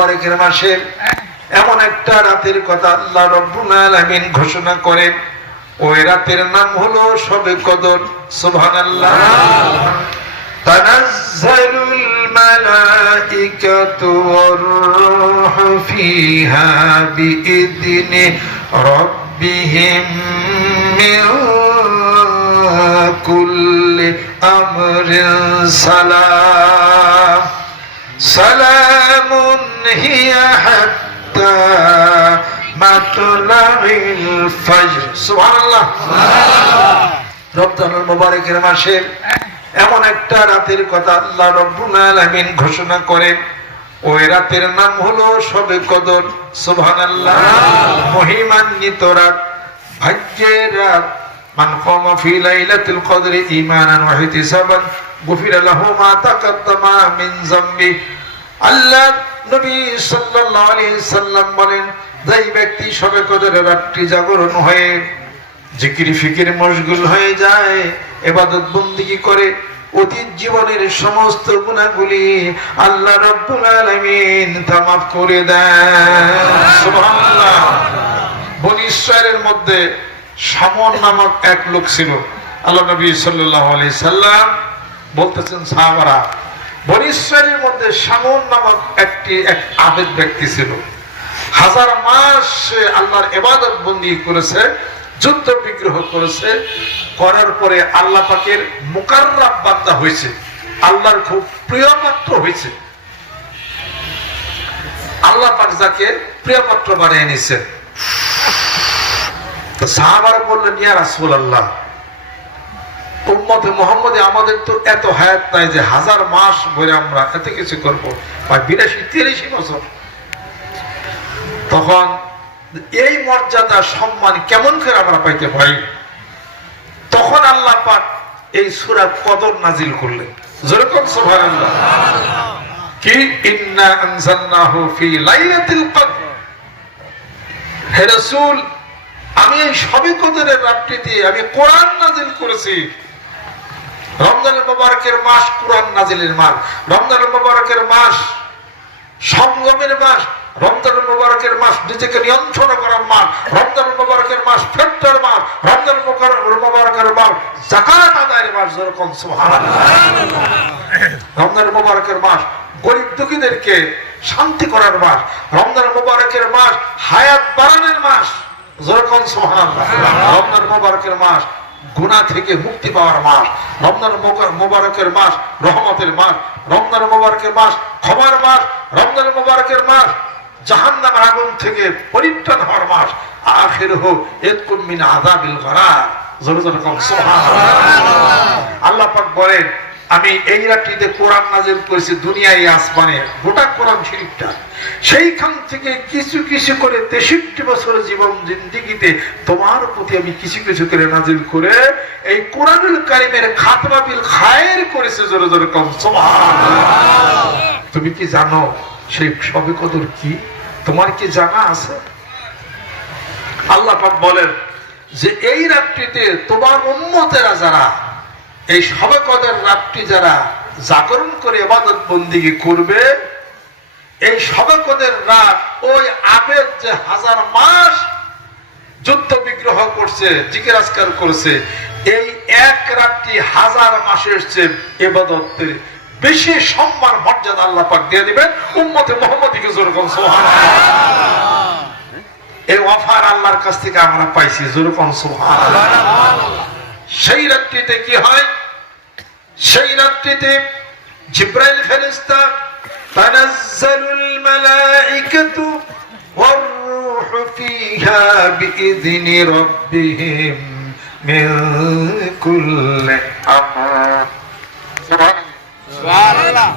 মুবারকের মাসের এমন একটা রাতের কথা আল্লাহ রবীন্দিন ঘোষণা করেন। ওই রাতের নাম হলো সবে কদর। সোভান সালাম। সালামুন هي حتى مطلع الفجر سبحان الله রমজানুল মুবারকের মাসে এমন একটা রাতের কথা আল্লাহ রব্বুল আলামিন ঘোষণা করেন ওই রাতের নাম হলো সবে কদর সুবহানাল্লাহ মহিমান্বিত রাত ভাগ্যের রাত মান কামা ফি লাইলাতুল কদরি ঈমানান ওয়া ইহতিসাবান গুফিরা লাহু মা তাকাদ্দামা মিন যামবি আল্লাহ নবী সাল্লাল্লাহু আলাইহি সাল্লাম বলেন, যেই ব্যক্তি সবে কদরের রাতটি জাগরণ হয়ে জিকির ফিকির মশগুল হয়ে যায়, এবাদত বন্দিগি করে? অতীত জীবনের সমস্ত গুণাগুলি আল্লাহ রব্বুল আলামিন তা মাফ করে দেন। সুবহানাল্লাহ। বনি ইসরায়েলের মধ্যে সামন নামক এক লোক ছিল। আল্লাহ নবী সাল্লাল্লাহু আলাইহি সাল্লাম বলতেছেন, সাহাবারা বনি ইসরায়েলের মধ্যে সামন নামক একটি, এক আবেদ ব্যক্তি ছিল। হাজার মাস সে আল্লাহর এবাদত বন্দি করেছে, যুদ্ধ বিগ্রহ করেছে, করার পরে আল্লাহ পাকের মুকাররাব বান্দা হয়েছে, আল্লাহর খুব প্রিয় পাত্র হয়েছে। আল্লাহ পাক যাকে প্রিয় পাত্র বানিয়ে নিছেন তো সাহাবারা বললেন, ইয়া রাসূল আল্লাহ উম্মতে মোহাম্মদে আমাদের তো এত হায়াত নাই যে হাজার মাস আমরা এত কিছু বা বিরাশি বছর। তখন এই মর্যাদা, সম্মান কেমন করে আমরা পাইতে পারি? তখন আল্লাহ পাক এই কদর নাজিল করলেন। যেরকম কি? ফি লাইলাতিল কদর। হে আমি এই সবে কদরের রাতটিতে আমি কোরআন নাজিল করেছি। রমজানের মোবারকের মাস কোরআন নাজিলের মাস। রমজানের মোবারকের মাস সংযমের মাস। রমজান মুবারকের মাস নিজেকে নিয়ন্ত্রণ করার মাস। রমজান মুবারকের মাস ফেরতের মাস। রমজান মুবারকের মাস জাকাত আদায়ের মাস যেরকম, সুবহানাল্লাহ। রমজান মুবারকের মাস গরিব দুঃখীদেরকে শান্তি করার মাস। রমজান মোবারকের মাস হায়াত বাড়ানোর মাস যেরকম, সুবহানাল্লাহ। রমজান মুবারকের মাস গুনাহ থেকে মুক্তি পাওয়ার মাস, রমজান মুবারকের মাস, রহমতের মাস, রমজান মুবারকের মাস, ক্ষমার মাস, রমজান মুবারকের মাস, জাহান্নাম আগুন থেকে পরিত্রাণ হওয়ার মাস, আখির হোক সুবহানাল্লাহ। আল্লাহ পাক বলেন, আমি এই রাত্রিতে কোরআন নাজিল করেছি দুনিয়ায় আসমানে, গোটা কোরআন শরীফটা। সেইখান থেকে কিছু কিছু করে তেষট্টি বছর জীবন জিন্দিগিতে তোমার প্রতি আমি কিছু কিছু করে নাজিল করে এই কোরআনুল কারিমের খাতমা বিল খায়ের করেছে জোরে জোরে কম তুমি কি জানো সেই সবে কদর কি? তোমার কি জানা আছে? আল্লাহ পাক বলেন যে এই রাত্রিতে তোমার উম্মতেরা যারা, এই সবে কদের রাত্রি যারা জাগরণ করে এবাদত বন্দিগি করবে এই সবে কদের রাত, ওই আবেদ যে হাজার মাস যুদ্ধ বিগ্রহ করছে জিজ্ঞাসকার করছে, এই এক রাতটি হাজার মাসের চেয়ে এবাদতের বেশি সম্মান, মর্যাদা আল্লাহ পাক দিয়ে দিবেন। উম্মতে মোহাম্মদীকে যেরকম এই অফার আল্লাহর কাছ থেকে আমরা পাইছি যেরকম সোহান সেই রাত্রিতে কি হয়? সেই রাত্রিতে জিব্রাইল ফেরেশতা فنزل الملائكة والروح فيها بإذن ربهم من كل أمر. سبحان الله.